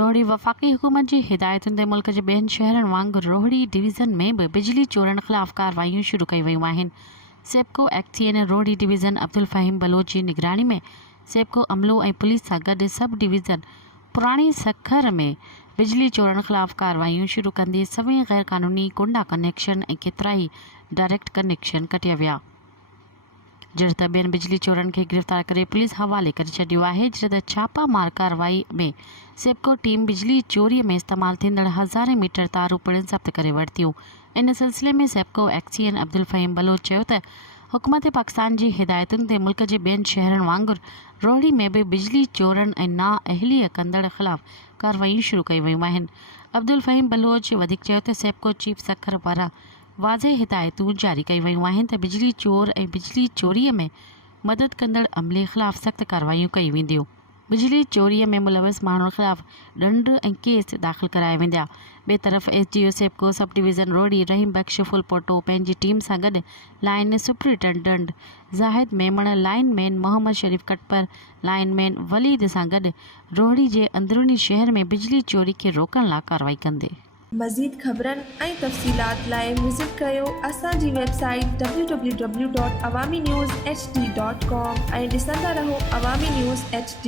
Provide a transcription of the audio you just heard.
रोहड़ी वफ़ाक़ी हुकूमत जी हिदायतुनि ते मुल्क जे ॿियनि शहरनि वांगुरु रोहड़ी डिवीज़न में बि बिजली चोरनि ख़िलाफ़ कार्रवाइयूं शुरू कयूं वयूं आहिनि। सेप्को एक्सीएन रोहड़ी डिवीज़न अब्दुल फ़हीम बलोच जी निगरानी में सेप्को अमलो ऐं पुलिस सां गॾु सब डिवीज़न पुराणी सखर में बिजली चोरनि ख़िलाफ़ कार्रवाइयूं शुरू कंदे सभई ग़ैर क़ानूनी कुंडा कनेक्शन ऐं केतिरा ई डायरेक्ट कनेक्शन कटिया विया। जॾहिं त ॿियनि बिजली चोरनि खे गिरफ़्तार करे पुलिस हवाले करे छॾियो आहे। जॾहिं त छापामार कार्रवाई में सेप्को टीम बिजली चोरीअ में इस्तेमालु थींदड़ हज़ारे मीटर तारूं पिणु ज़ब्त करे वरितियूं। इन सिलसिले में सेप्को एक्सीएन अब्दुल फ़हीम बलोच चयो त हुकूमत पाकिस्तान जी हिदायतुनि ते मुल्क जे ॿियनि शहरनि वांगुरु रोहड़ी में बि बिजली चोरनि ऐं नाअहलीअ कंदड़ ख़िलाफ़ कार्रवाइयूं शुरू कयूं वयूं आहिनि। अब्दुल फ़हीम बलोच वधीक चयो त सेप्को चीफ सखर पारां वाज़े हिदायतूं जारी कयूं वयूं आहिनि त बिजली चोर ऐं बिजली चोरीअ में मदद कंदड़ अमले ख़िलाफ़ सख़्त कार्रवाइयूं कयूं वेंदियूं। बिजली चोरीअ में मुलविस माण्हुनि ख़िलाफ़ ॾंड ऐं केस दाख़िल कराया वेंदा। ॿिए तरफ़ एसडीओ सेप्को सब डिवीज़न रोहड़ी रहीम बख्श फुलपोटो पंहिंजी टीम सां गॾु line superintendent Zahid Memon, lineman Mohammad Sharif Katpar, lineman Walid सां गॾु रोहड़ी जे अंदरूनी शहर में बिजली चोरी खे रोकण लाइ कार्रवाई कंदे। मज़ीद ख़बरनि ऐं तफ़सीलात लाइ विज़िट कयो असांजी वेबसाइट www.awamiNewsHD.com ऐं ॾिसंदा रहो अवामी न्यूज़ HD।